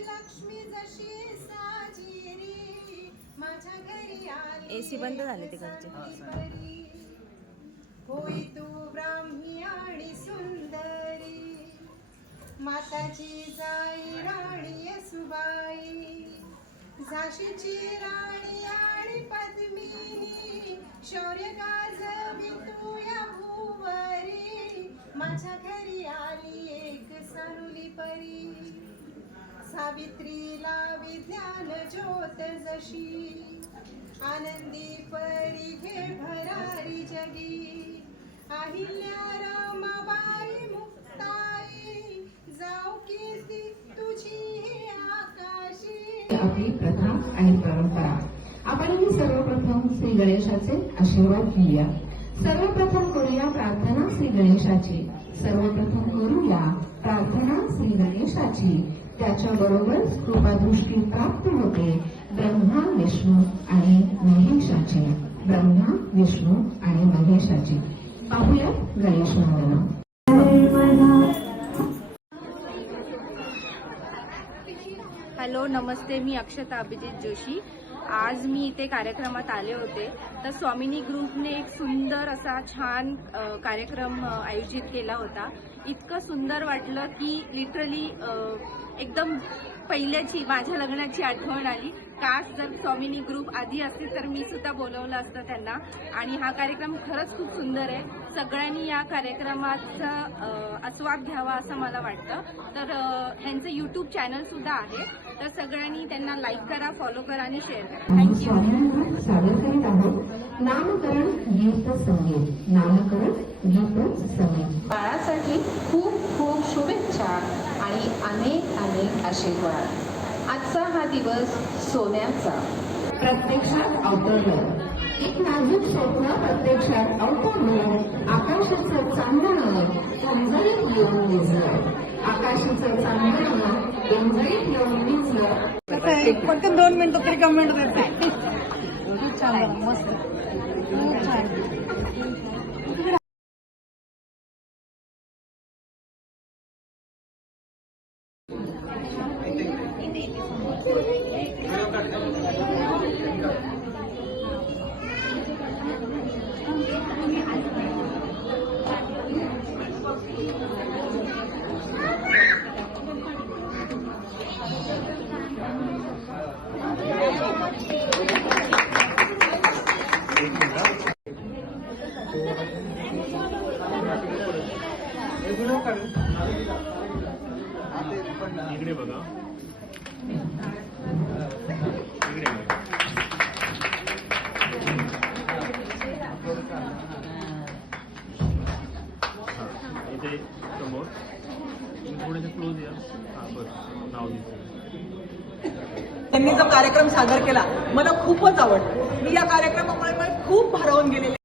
लक्ष्मी जशी साजिरी माझ्या घरी आली एसी बंद झाले तिकडचे. होई तू ब्राह्मी आणि सुंदरी माताची जाई राणी येसुबाई झाशीची राणी आणि पद्मिनी शौर्य गाजवी तू या भूवरी माझ्या घरी आली एक सानुली परी सावित्रीला विज्ञान ज्योत जशी आनंदी परी घे भरारी जगी अहिल्या रमाबाई मुक्ताई जाऊ कीर्ती तुझी हे आकाशी. आपली प्रथा आणि परंपरा आपण सर्वप्रथम श्री गणेशाचे आशीर्वाद घेऊया. सर्वप्रथम करूया प्रार्थना श्री गणेशाची. सर्वप्रथम करूया प्रार्थना श्री गणेशाची. त्याच्याबरोबर कृपादृष्टी प्राप्त होते ब्रह्मा विष्णू आणि महेशाची. ब्रह्मा विष्णू आणि महेशाची. पाहूया गणेश वंदना. हॅलो, नमस्ते. मी अक्षता अभिजित जोशी. आज मी इथे कार्यक्रमात आले होते. तर स्वामिनी ग्रुपने एक सुंदर असा छान कार्यक्रम आयोजित केला होता. इतकं सुंदर वाटलं की लिटरली एकदम पहिल्याची माझ्या लग्नाची आठवण आली. काश जर स्वामिनी ग्रुप आधी असते तर मी सुद्धा बोलवलं असतं त्यांना. आणि हा कार्यक्रम खरंच खूप सुंदर आहे. सगळ्यांनी या कार्यक्रमाचा आस्वाद घ्यावा असं मला वाटतं. तर ह्यांचं यूट्यूब चॅनल सुद्धा आहे. तर सगळ्यांनी त्यांना लाईक करा, फॉलो करा आणि शेअर करा. थँक्यू. सादर करीत आहोत नामकरण गीत संगीत. नामकरण गीत संगीत. बाळासाठी खूप खूप शुभेच्छा आणि अनेक अनेक आशीर्वाद. आजचा हा दिवस सोन्याचा प्रत्यक्षात अवतरलं. एक नाजूक स्वप्न प्रत्यक्षात अवतरलं. आकाशाचं चांदणं तुमजळीत येऊन विझलं. आकाशाचं चांदणं तुमजळीत येऊन विझलं. फक्त 2 मिनिटं तरी कमेंट देते. खूप छान, मस्त, खूप छान. इकडे बघा. इथे समोर थोडेसे क्लोज या. बरं, नाव दिसतं. त्यांनी जो कार्यक्रम सादर केला मला खूपच आवडला. मी या कार्यक्रमामुळे खूप भारावून गेलेले.